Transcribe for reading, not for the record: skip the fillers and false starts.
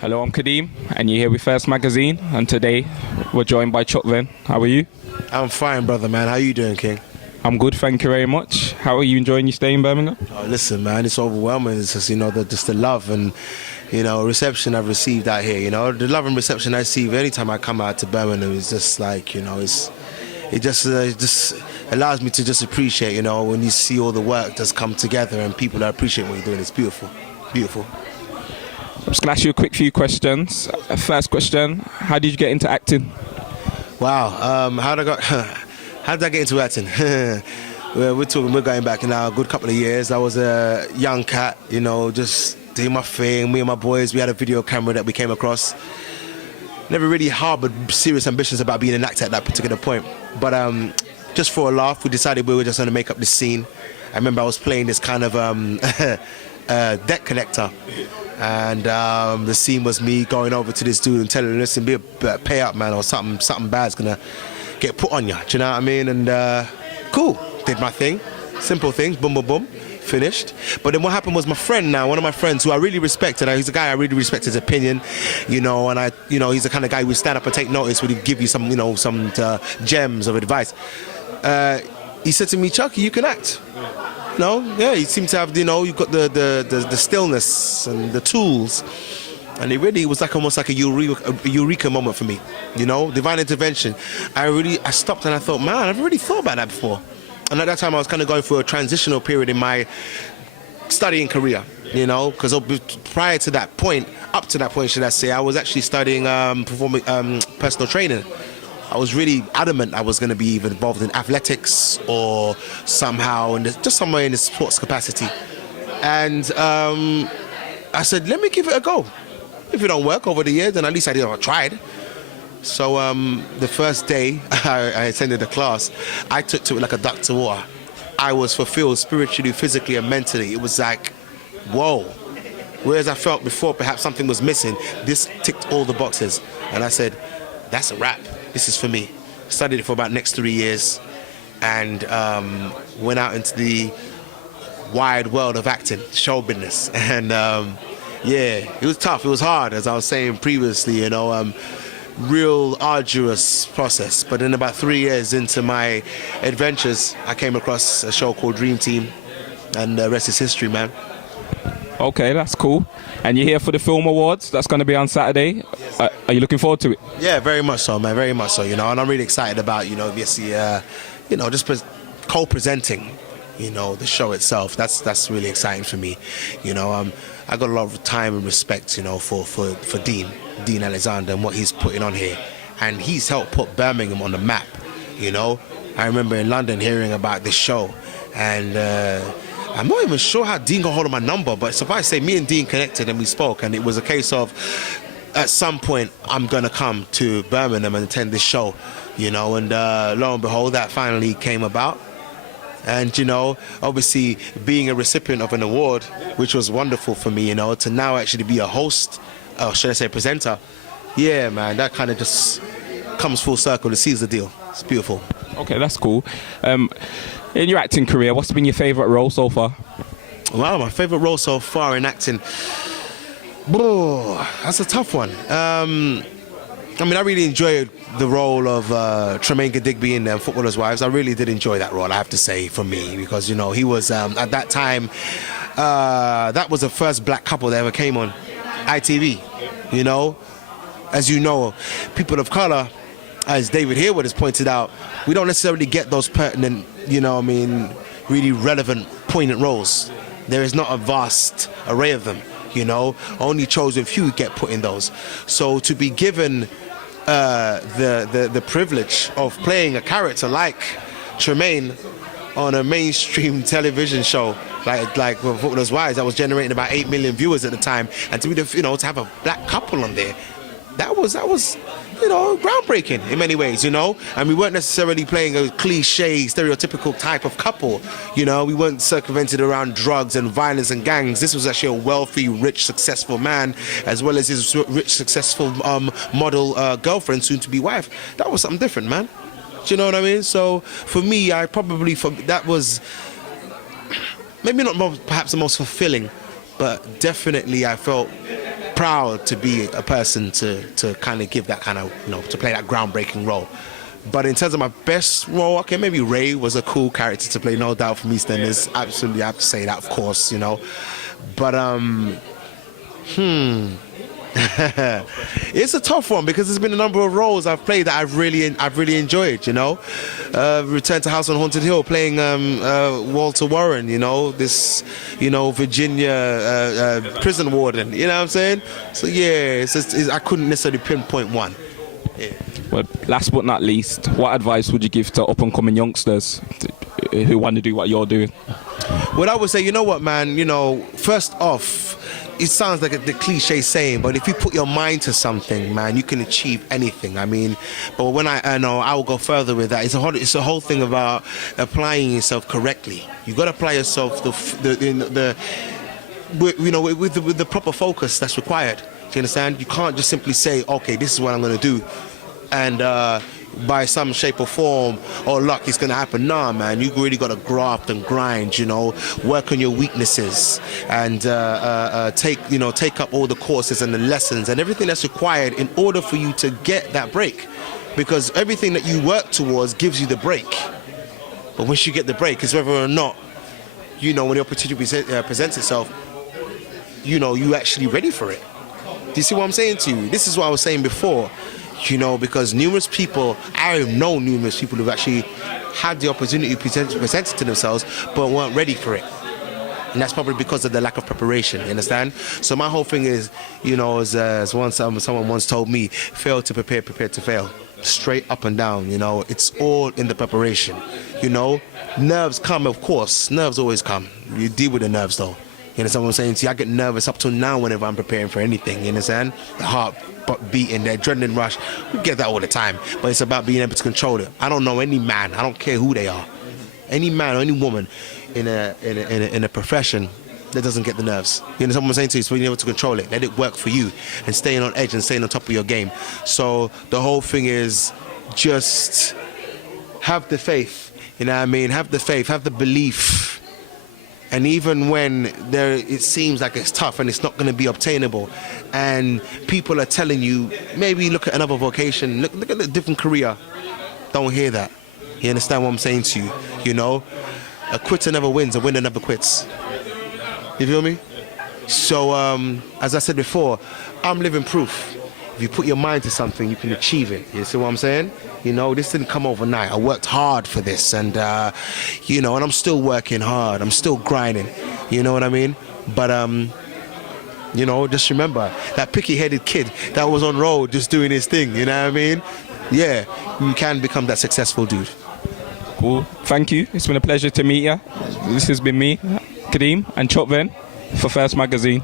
Hello, I'm Kadeem, and you're here with First Magazine, and today we're joined by Chucky Venn. How are you? I'm fine, brother, man. How you doing, King? I'm good, thank you very much. How are you enjoying your stay in Birmingham? Oh, listen, man, it's overwhelming. It's just, just the love and, reception I've received out here. The love and reception I receive anytime I come out to Birmingham is just like, it just allows me to just appreciate, when you see all the work that's come together and people that appreciate what you're doing. It's beautiful, beautiful. I'm just going to ask you a quick few questions. First question, how did you get into acting? Wow, how did I get into acting? We're going back now a good couple of years. I was a young cat, just doing my thing. Me and my boys, we had a video camera that we came across. Never really harbored serious ambitions about being an actor at that particular point. But just for a laugh, we decided we were just going to make up this scene. I remember I was playing this kind of debt collector. And the scene was me going over to this dude and telling him, listen, be a payout, man, or something bad's gonna get put on you. Do you know what I mean? And cool, did my thing, simple things, boom, boom, boom, finished. But then what happened was my friend now, one of my friends who I really respected, he's a guy I really respect his opinion, and he's the kind of guy who would stand up and take notice, would give you some, some gems of advice. He said to me, Chucky, you can act. You seem to have, you've got the stillness and the tools. And it was like almost like a eureka moment for me, divine intervention. I stopped and I thought, man, I've already thought about that before. And at that time I was kind of going through a transitional period in my studying career, because prior to that point, up to that point, should I say, I was actually studying personal training. I was really adamant I was going to be either involved in athletics or somehow, just somewhere in the sports capacity. And I said, let me give it a go. If it don't work over the years, then at least I tried. So the first day I attended the class, I took to it like a duck to water. I was fulfilled spiritually, physically, and mentally. It was like, whoa. Whereas I felt before perhaps something was missing, this ticked all the boxes. And I said, that's a wrap. This is for me. Studied it for about next 3 years and went out into the wide world of acting, show business. And it was tough. It was hard, as I was saying previously, real arduous process. But in about 3 years into my adventures, I came across a show called Dream Team, and the rest is history, man. Okay, that's cool. And you're here for the Film Awards. That's going to be on Saturday. Are you looking forward to it? Yeah, very much so, man. Very much so, And I'm really excited about, obviously, just co-presenting, the show itself. That's really exciting for me. I got a lot of time and respect, for Dean Alexander and what he's putting on here. And he's helped put Birmingham on the map, I remember in London hearing about this show. And I'm not even sure how Dean got hold of my number, but suffice to say, me and Dean connected and we spoke, and it was a case of, at some point, I'm going to come to Birmingham and attend this show, and lo and behold, that finally came about. And, obviously, being a recipient of an award, which was wonderful for me, to now actually be a host, or should I say presenter, yeah, man, that kind of just comes full circle to seize the deal. It's beautiful. Okay, that's cool. In your acting career, what's been your favourite role so far? Wow, my favourite role so far in acting, that's a tough one. I really enjoyed the role of Tremaine Digby in Footballers' Wives. I really did enjoy that role, I have to say, for me, because, he was, at that time, that was the first black couple that ever came on ITV, As you know, people of colour, as David Harewood has pointed out, we don't necessarily get those pertinent, really relevant, poignant roles. There is not a vast array of them, Only chosen few get put in those. So to be given the privilege of playing a character like Tremaine on a mainstream television show like Footballers' Wives that was generating about 8 million viewers at the time, and to be to have a black couple on there, that was groundbreaking in many ways, and we weren't necessarily playing a cliche, stereotypical type of couple, we weren't circumvented around drugs and violence and gangs. This was actually a wealthy, rich, successful man, as well as his rich, successful model girlfriend, soon-to-be wife. That was something different, man. Do you know what I mean? So for me, that was maybe not perhaps the most fulfilling, but definitely I felt proud to be a person to kind of give that kind of, to play that groundbreaking role. But in terms of my best role, okay, maybe Ray was a cool character to play, no doubt from EastEnders. Absolutely, I have to say that, of course, But it's a tough one because there's been a number of roles I've played that I've really enjoyed. Return to House on Haunted Hill, playing Walter Warren. This Virginia prison warden. You know what I'm saying? So yeah, I couldn't necessarily pinpoint one. Yeah. Well, last but not least, what advice would you give to up-and-coming youngsters who want to do what you're doing? Well, I would say, you know what, man, first off, it sounds like the cliche saying, but if you put your mind to something, man, you can achieve anything. I mean, but when I will go further with that. It's a whole thing about applying yourself correctly. You got to apply yourself with the proper focus that's required. Do you understand? You can't just simply say, okay, this is what I'm going to do, and by some shape or form or luck it's going to happen. Nah, man, you really got to graft and grind, work on your weaknesses, and take up all the courses and the lessons and everything that's required in order for you to get that break, because everything that you work towards gives you the break. But once you get the break, it's whether or not, when the opportunity presents itself, you actually ready for it. Do you see what I'm saying to you? This is what I was saying before, because I know numerous people who've actually had the opportunity presented to themselves but weren't ready for it. And that's probably because of the lack of preparation, you understand? So my whole thing is, as someone once told me, fail to prepare, prepare to fail. Straight up and down, it's all in the preparation. Nerves come, of course, nerves always come. You deal with the nerves though. You understand what I'm saying? See, I get nervous up till now whenever I'm preparing for anything, you understand? The heart beating, the adrenaline rush, we get that all the time. But it's about being able to control it. I don't know any man, I don't care who they are, any man or any woman in a profession that doesn't get the nerves. You understand what I'm saying to you? So being able to control it, let it work for you, and staying on edge and staying on top of your game. So the whole thing is just have the faith, have the faith, have the belief. And even when it seems like it's tough and it's not going to be obtainable, and people are telling you, maybe look at another vocation, look at a different career, don't hear that. You understand what I'm saying to you? A quitter never wins, a winner never quits. You feel me? So, as I said before, I'm living proof. If you put your mind to something, you can achieve it. You see what I'm saying? This didn't come overnight. I worked hard for this, and and I'm still working hard. I'm still grinding. You know what I mean? But just remember that picky-headed kid that was on road just doing his thing. You know what I mean? Yeah, you can become that successful dude. Cool. Thank you. It's been a pleasure to meet you. This has been me, Kadeem, and Chucky Venn for First Magazine.